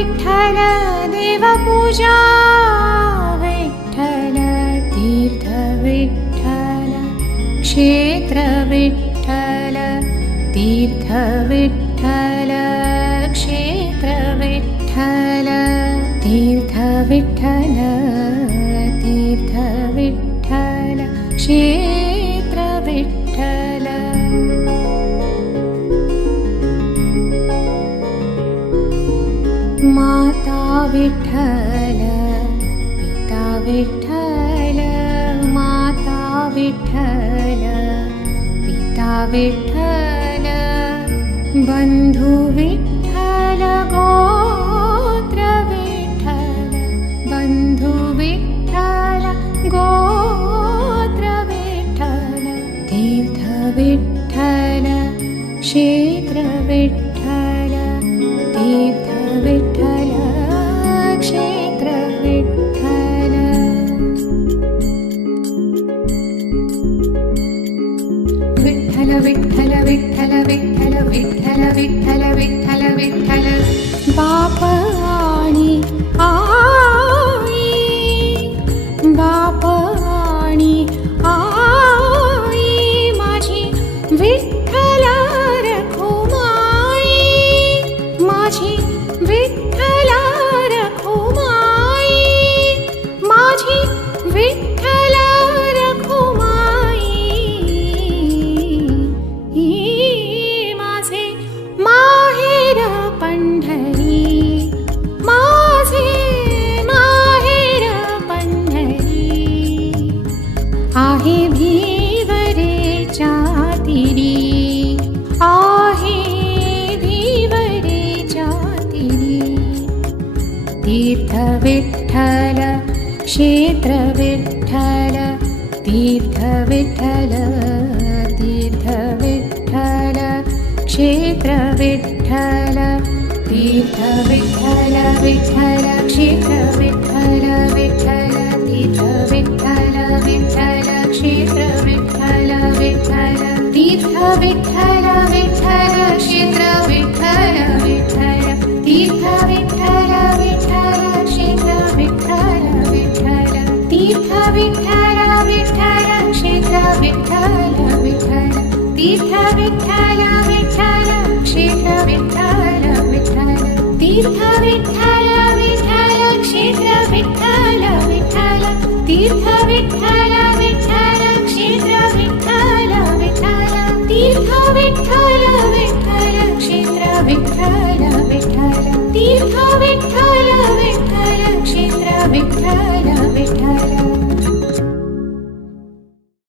विठ्ठल देवपूजा विठ्ठल तीर्थ विठ्ठल क्षेत्र विठ्ठल तीर्थ विठ्ठल क्षेत्र विठ्ठल तीर्थ विठ्ठल तीर्थ विठ्ठल क्षेत्र विठ्ठल माता विठ्ठल पिता विठ्ठल माता विठ्ठल पिता विठ्ठल बंधु विठ्ठल गोत्र विठ्ठल बंधु विठ्ठल गोत्र विठ्ठल तीर्थ विठ्ठल क्षेत्र विठ्ठल तीर्थ विठ्ठल क्षेत्र विठ्ठल विठ्ठल विठ्ठल विठ्ठल विठ्ठल विठ्ठल विठ्ठल विठ्ठल विठ्ठल बाप आणि आई बाप आणि आई माझी विठ्ठल रखुमाई माझी विठ्ठल रखुमाई माझी विठ्ठल रखुमाई माझे माहेर पंढरी माझे माहेर पंढरी आहे भिवरेच्या तीरी आहे भिवरेच्या तीरी तीर्थ विठ्ठल क्षेत्र विठ्ठल तीर्थ विठ्ठल तीर्थ विठ्ठल क्षेत्र विठ्ठल तीर्थ विठ्ठल विठ्ठल क्षेत्र विठ्ठल विठ्ठल तीर्थ विठ्ठल विठ्ठल क्षेत्र